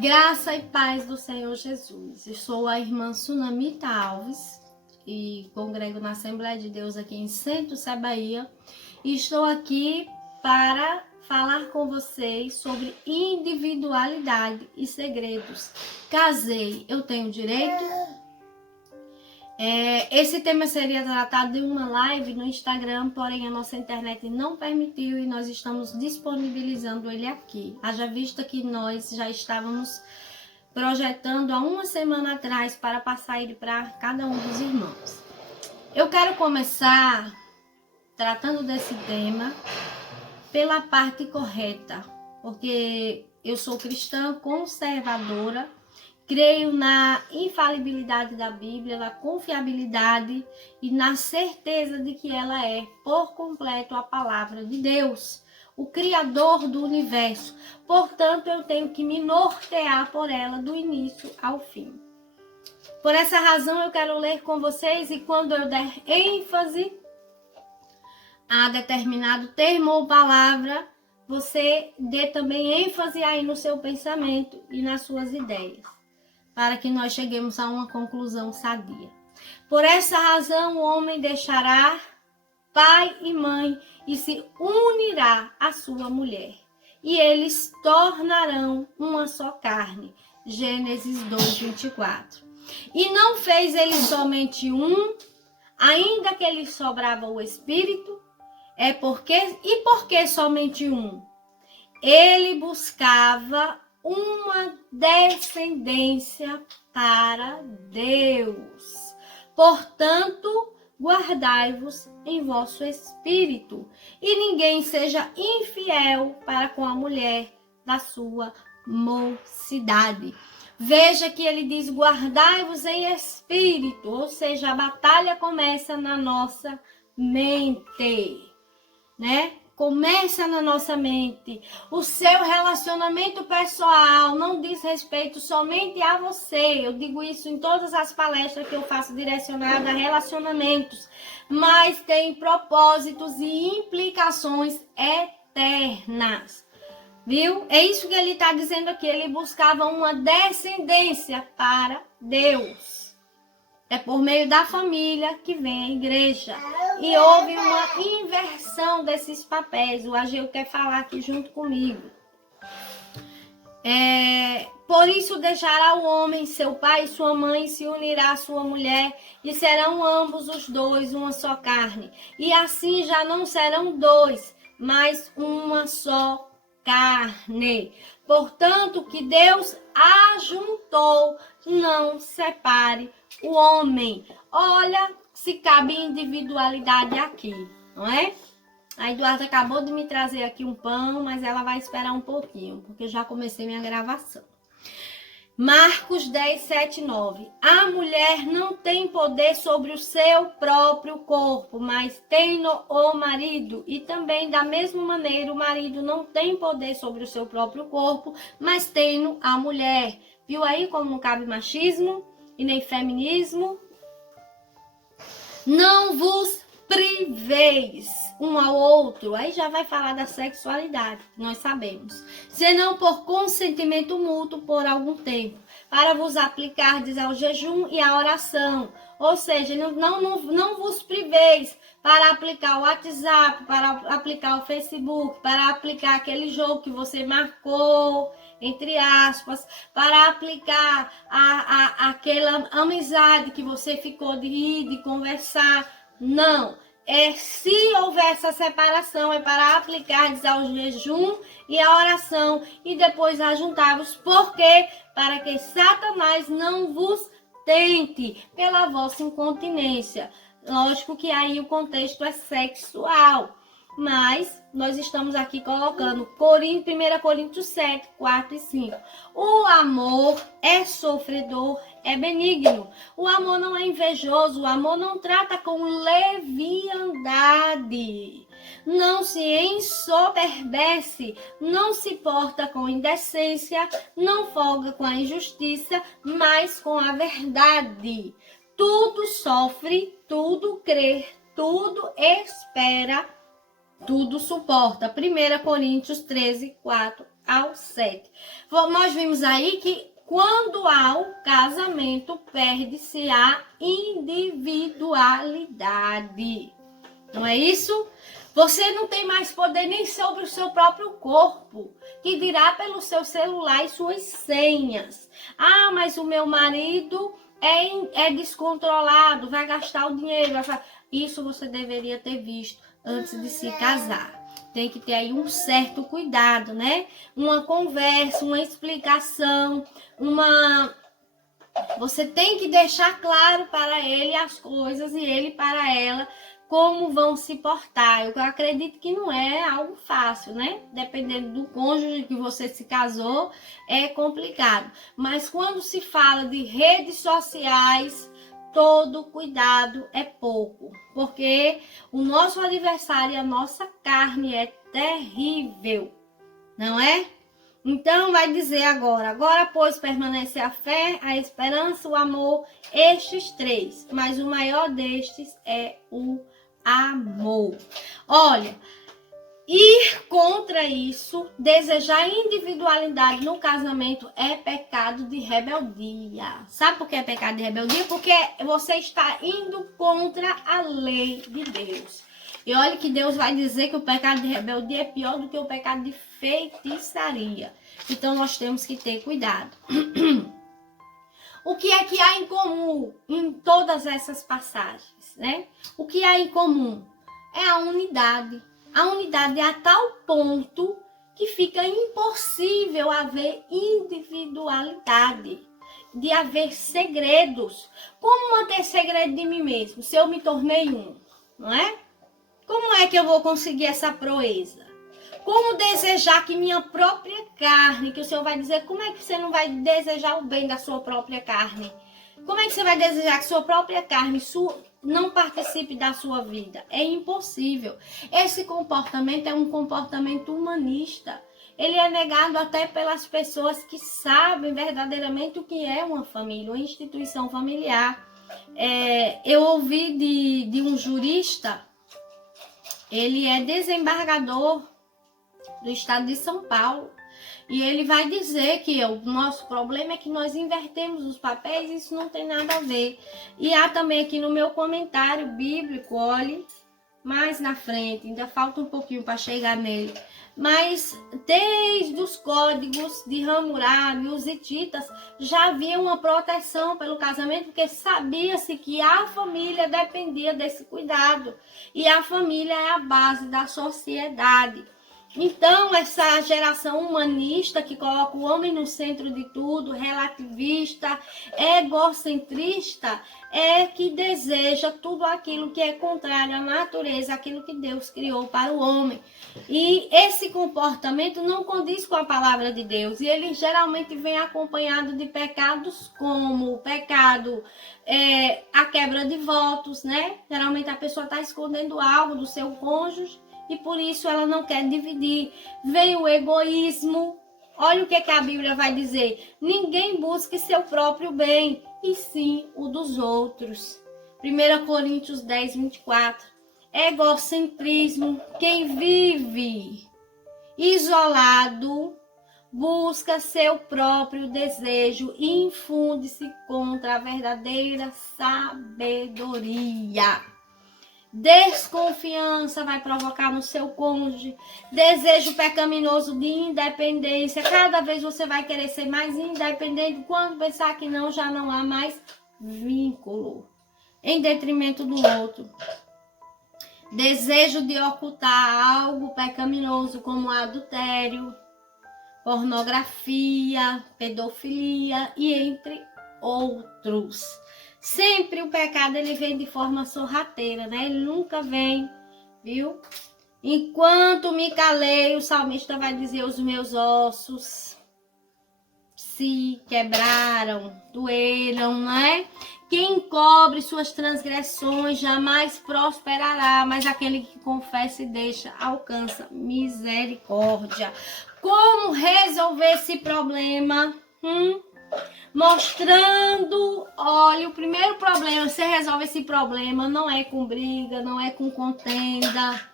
Graça e paz do Senhor Jesus. Eu sou a irmã Sunamita Alves e congrego na Assembleia de Deus aqui em Centro Sé, Bahia. E estou aqui para falar com vocês sobre individualidade e segredos. Casei, eu tenho direito? Esse tema seria tratado em uma live no Instagram, porém a nossa internet não permitiu e nós estamos disponibilizando ele aqui. Haja vista que nós já estávamos projetando há uma semana atrás para passar ele para cada um dos irmãos. Eu quero começar tratando desse tema pela parte correta, porque eu sou cristã conservadora. Creio na infalibilidade da Bíblia, na confiabilidade e na certeza de que ela é, por completo, a palavra de Deus, o Criador do universo. Portanto, eu tenho que me nortear por ela do início ao fim. Por essa razão, eu quero ler com vocês e quando eu der ênfase a determinado termo ou palavra, você dê também ênfase aí no seu pensamento e nas suas ideias, para que nós cheguemos a uma conclusão sadia. Por essa razão, o homem deixará pai e mãe e se unirá à sua mulher, e eles tornarão uma só carne. Gênesis 2:24. E não fez ele somente um, ainda que lhe sobrava o espírito, por que somente um? Ele buscava uma descendência para Deus. Portanto, guardai-vos em vosso espírito, e ninguém seja infiel para com a mulher da sua mocidade. Veja que ele diz guardai-vos em espírito, ou seja, a batalha começa na nossa mente, né? Começa na nossa mente. O seu relacionamento pessoal não diz respeito somente a você. Eu digo isso em todas as palestras que eu faço direcionadas a relacionamentos. Mas tem propósitos e implicações eternas. Viu? É isso que ele está dizendo aqui. Ele buscava uma descendência para Deus. É por meio da família que vem a igreja. E houve uma inversão desses papéis. O Ageu quer falar aqui junto comigo. Por isso deixará o homem, seu pai e sua mãe, se unirá à sua mulher, e serão ambos os dois uma só carne. E assim já não serão dois, mas uma só carne. Portanto, o que Deus ajuntou, não separe o homem. Olha se cabe individualidade aqui, não é? A Eduarda acabou de me trazer aqui um pão, mas ela vai esperar um pouquinho, porque já comecei minha gravação. Marcos 10, 7, 9. A mulher não tem poder sobre o seu próprio corpo, mas tem o marido. E também, da mesma maneira, o marido não tem poder sobre o seu próprio corpo, mas tem a mulher. Viu aí como não cabe machismo e nem feminismo? Não vos priveis um ao outro, aí já vai falar da sexualidade, nós sabemos, senão por consentimento mútuo por algum tempo, para vos aplicardes ao jejum e à oração. Ou seja, não vos priveis para aplicar o WhatsApp, para aplicar o Facebook, para aplicar aquele jogo que você marcou, entre aspas, para aplicar aquela amizade que você ficou de rir, de conversar. Não. Se houver essa separação, é para aplicar ao jejum e à oração e depois ajuntar-vos. Por quê? Para que Satanás não vos tente pela vossa incontinência. Lógico que aí o contexto é sexual, mas nós estamos aqui colocando 1 Coríntios 7, 4 e 5. O amor é sofredor, é benigno. O amor não é invejoso, o amor não trata com leviandade. Não se ensoberbece, não se porta com indecência, não folga com a injustiça, mas com a verdade. Tudo sofre, tudo crê, tudo espera, tudo suporta. 1 Coríntios 13, 4 ao 7. Nós vimos aí que quando há o casamento, perde-se a individualidade. Não é isso? Você não tem mais poder nem sobre o seu próprio corpo, que dirá pelo seu celular e suas senhas. Ah, mas o meu marido é descontrolado, vai gastar o dinheiro. Isso você deveria ter visto antes de se casar. Tem que ter aí um certo cuidado, né? Uma conversa, uma explicação, Você tem que deixar claro para ele as coisas e ele para ela como vão se portar. Eu acredito que não é algo fácil, né? Dependendo do cônjuge que você se casou, é complicado. Mas quando se fala de redes sociais, todo cuidado é pouco. Porque o nosso adversário, a nossa carne é terrível, não é? Então vai dizer agora, pois permanece a fé, a esperança, o amor, estes 3. Mas o maior destes é o amor. Olha, ir contra isso, desejar individualidade no casamento é pecado de rebeldia. Sabe por que é pecado de rebeldia? Porque você está indo contra a lei de Deus. E olha que Deus vai dizer que o pecado de rebeldia é pior do que o pecado de feitiçaria. Então nós temos que ter cuidado. O que é que há em comum em todas essas passagens, né? O que há em comum é a unidade. A unidade é a tal ponto que fica impossível haver individualidade, de haver segredos. Como manter segredo de mim mesmo, se eu me tornei um, não é? Como é que eu vou conseguir essa proeza? Como desejar que minha própria carne, que o Senhor vai dizer, como é que você não vai desejar o bem da sua própria carne? Como é que você vai desejar que sua própria carne não participe da sua vida? É impossível. Esse comportamento é um comportamento humanista. Ele é negado até pelas pessoas que sabem verdadeiramente o que é uma família, uma instituição familiar. Eu ouvi de um jurista, ele é desembargador do estado de São Paulo, e ele vai dizer que o nosso problema é que nós invertemos os papéis e isso não tem nada a ver. E há também aqui no meu comentário bíblico, olhe, mais na frente, ainda falta um pouquinho para chegar nele, mas desde os códigos de Hammurabi, os hititas já havia uma proteção pelo casamento, porque sabia-se que a família dependia desse cuidado, e a família é a base da sociedade. Então, essa geração humanista que coloca o homem no centro de tudo, relativista, egocentrista, é que deseja tudo aquilo que é contrário à natureza, aquilo que Deus criou para o homem. E esse comportamento não condiz com a palavra de Deus. E ele geralmente vem acompanhado de pecados como o pecado, a quebra de votos, né? Geralmente a pessoa está escondendo algo do seu cônjuge, e por isso ela não quer dividir. Vem o egoísmo. Olha o que a Bíblia vai dizer. Ninguém busque seu próprio bem, e sim o dos outros. 1 Coríntios 10, 24. Egocentrismo. Quem vive isolado busca seu próprio desejo e infunde-se contra a verdadeira sabedoria. Desconfiança vai provocar no seu cônjuge, desejo pecaminoso de independência. Cada vez você vai querer ser mais independente. Quando pensar que não, já não há mais vínculo, em detrimento do outro. Desejo de ocultar algo pecaminoso, como adultério, pornografia, pedofilia e entre outros. Sempre o pecado ele vem de forma sorrateira, né? Ele nunca vem, viu? Enquanto me calei, o salmista vai dizer, os meus ossos se quebraram, doeram, né? Quem cobre suas transgressões jamais prosperará, mas aquele que confessa e deixa alcança misericórdia. Como resolver esse problema? Mostrando, olha, o primeiro problema, você resolve esse problema, não é com briga, não é com contenda,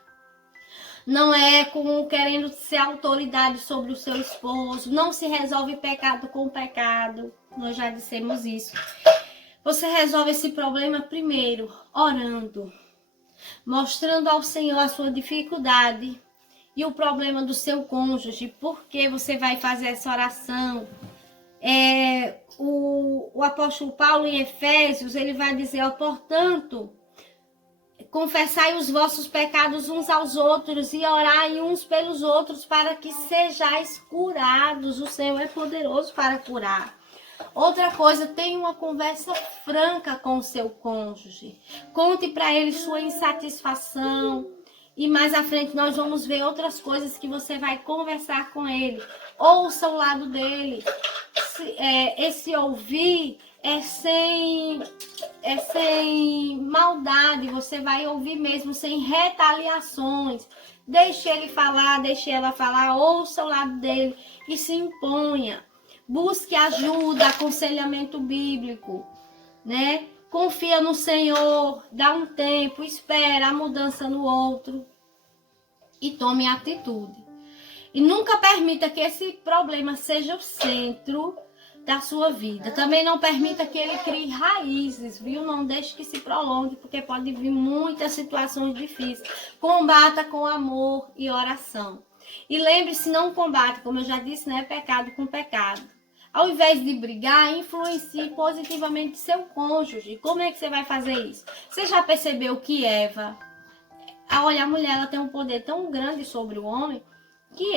não é com querendo ser autoridade sobre o seu esposo, não se resolve pecado com pecado, nós já dissemos isso. Você resolve esse problema primeiro, orando, mostrando ao Senhor a sua dificuldade e o problema do seu cônjuge, por que você vai fazer essa oração. O apóstolo Paulo em Efésios, ele vai dizer, ó, portanto, confessai os vossos pecados uns aos outros e orai uns pelos outros para que sejais curados. O Senhor é poderoso para curar. Outra coisa, tenha uma conversa franca com o seu cônjuge. Conte para ele sua insatisfação. E mais à frente nós vamos ver outras coisas que você vai conversar com ele. Ouça o lado dele. Esse ouvir é sem maldade. Você vai ouvir mesmo, sem retaliações. Deixe ele falar, deixe ela falar. Ouça o lado dele e se imponha. Busque ajuda, aconselhamento bíblico, né? Confia no Senhor, dá um tempo, espera a mudança no outro e tome atitude. E nunca permita que esse problema seja o centro da sua vida. Também não permita que ele crie raízes, viu? Não deixe que se prolongue, porque pode vir muitas situações difíceis. Combata com amor e oração. E lembre-se, não combate, como eu já disse, não é pecado com pecado. Ao invés de brigar, influencie positivamente seu cônjuge. Como é que você vai fazer isso? Você já percebeu que Eva, olha, a mulher ela tem um poder tão grande sobre o homem, que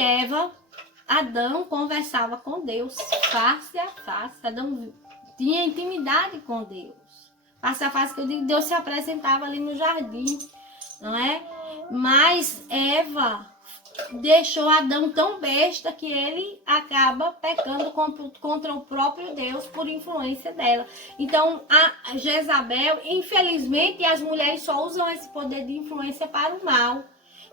Adão conversava com Deus, face a face. Adão tinha intimidade com Deus. Face a face, que eu digo, Deus se apresentava ali no jardim, não é? Mas Eva deixou Adão tão besta que ele acaba pecando contra o próprio Deus por influência dela. Então, a Jezabel, infelizmente, as mulheres só usam esse poder de influência para o mal.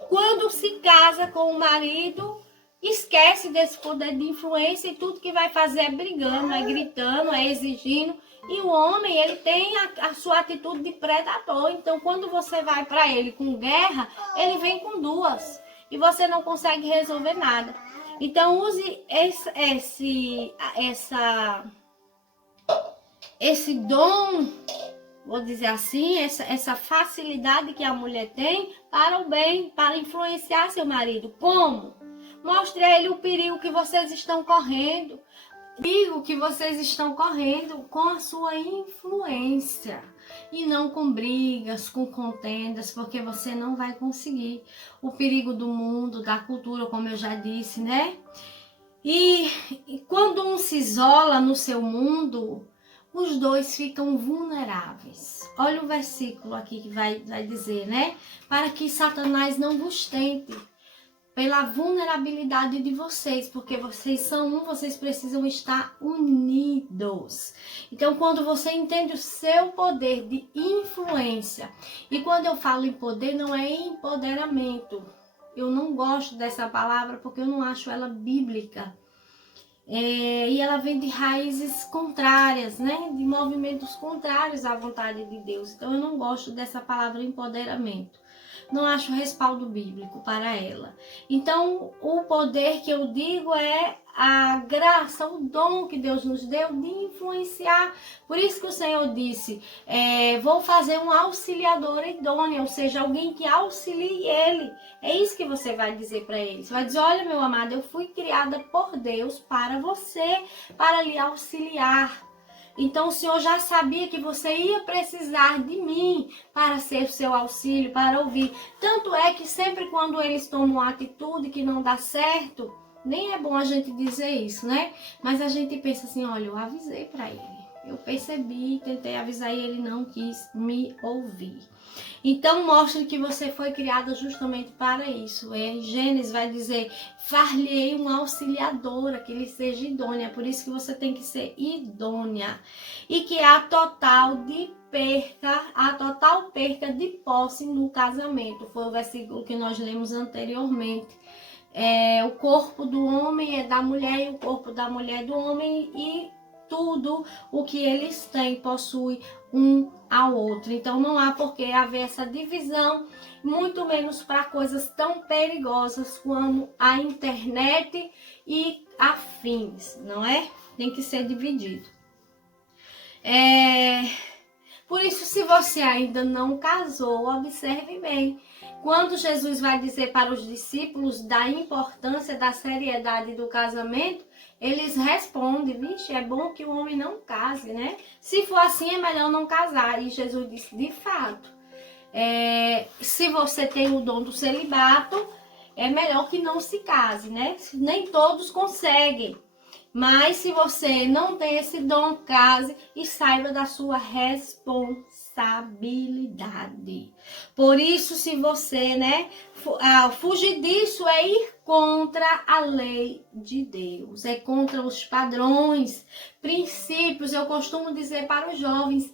Quando se casa com o marido, esquece desse poder de influência e tudo que vai fazer é brigando, é gritando, é exigindo. E o homem, ele tem a sua atitude de predador. Então, quando você vai para ele com guerra, ele vem com duas. E você não consegue resolver nada. Então, use esse dom, vou dizer assim, essa facilidade que a mulher tem para o bem, para influenciar seu marido. Como? Mostre a ele o perigo que vocês estão correndo. Perigo que vocês estão correndo com a sua influência. E não com brigas, com contendas, porque você não vai conseguir. O perigo do mundo, da cultura, como eu já disse, né? E quando um se isola no seu mundo, os dois ficam vulneráveis. Olha o versículo aqui que vai dizer, né? Para que Satanás não vos tente pela vulnerabilidade de vocês, porque vocês são um, vocês precisam estar unidos. Então, quando você entende o seu poder de influência, e quando eu falo em poder, não é empoderamento. Eu não gosto dessa palavra porque eu não acho ela bíblica. E ela vem de raízes contrárias, né? De movimentos contrários à vontade de Deus. Então, eu não gosto dessa palavra empoderamento. Não acho respaldo bíblico para ela. Então, o poder que eu digo é a graça, o dom que Deus nos deu de influenciar. Por isso que o Senhor disse, vou fazer uma auxiliadora idônea, ou seja, alguém que auxilie ele. É isso que você vai dizer para ele. Você vai dizer, olha, meu amado, eu fui criada por Deus para você, para lhe auxiliar. Então o Senhor já sabia que você ia precisar de mim para ser o seu auxílio, para ouvir. Tanto é que sempre quando eles tomam uma atitude que não dá certo, nem é bom a gente dizer isso, né? Mas a gente pensa assim, olha, eu avisei para ele. Eu percebi, tentei avisar e ele não quis me ouvir. Então mostre que você foi criada justamente para isso. Em Gênesis vai dizer, far-lhe-ei uma auxiliadora, que lhe seja idônea. Por isso que você tem que ser idônea. E que a total perca de posse no casamento. Foi o versículo que nós lemos anteriormente. O corpo do homem é da mulher e o corpo da mulher é do homem, e tudo o que eles têm possui um ao outro. Então não há por que haver essa divisão, muito menos para coisas tão perigosas como a internet e afins, não é? Tem que ser dividido. Por isso, se você ainda não casou, observe bem. Quando Jesus vai dizer para os discípulos da importância, da seriedade do casamento, eles respondem, vixe, é bom que o homem não case, né? Se for assim, é melhor não casar. E Jesus disse, de fato, se você tem o dom do celibato, é melhor que não se case, né? Nem todos conseguem. Mas se você não tem esse dom, case e saiba da sua responsabilidade. Por isso, se você, fugir disso é ir contra a lei de Deus, é contra os padrões, princípios. Eu costumo dizer para os jovens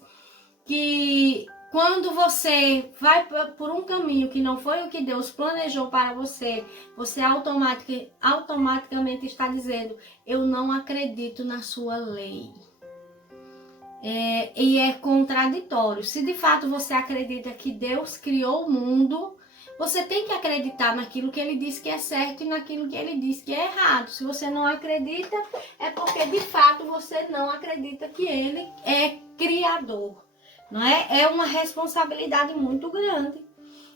que quando você vai por um caminho que não foi o que Deus planejou para você, você automaticamente está dizendo, eu não acredito na sua lei. E é contraditório. Se de fato você acredita que Deus criou o mundo, você tem que acreditar naquilo que ele diz que é certo e naquilo que ele diz que é errado. Se você não acredita, é porque de fato você não acredita que ele é criador. Não é? É uma responsabilidade muito grande.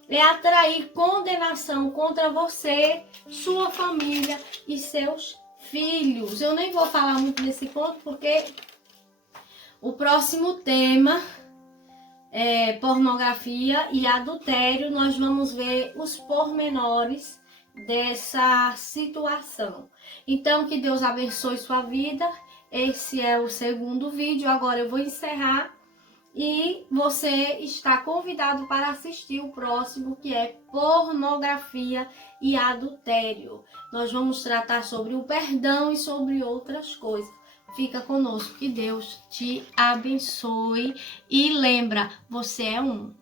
É atrair condenação contra você, sua família e seus filhos. Eu nem vou falar muito nesse ponto, porque o próximo tema é pornografia e adultério. Nós vamos ver os pormenores dessa situação. Então, que Deus abençoe sua vida. Esse é o segundo vídeo. Agora eu vou encerrar. E você está convidado para assistir o próximo, que é pornografia e adultério. Nós vamos tratar sobre o perdão e sobre outras coisas. Fica conosco, que Deus te abençoe. E lembra, você é um.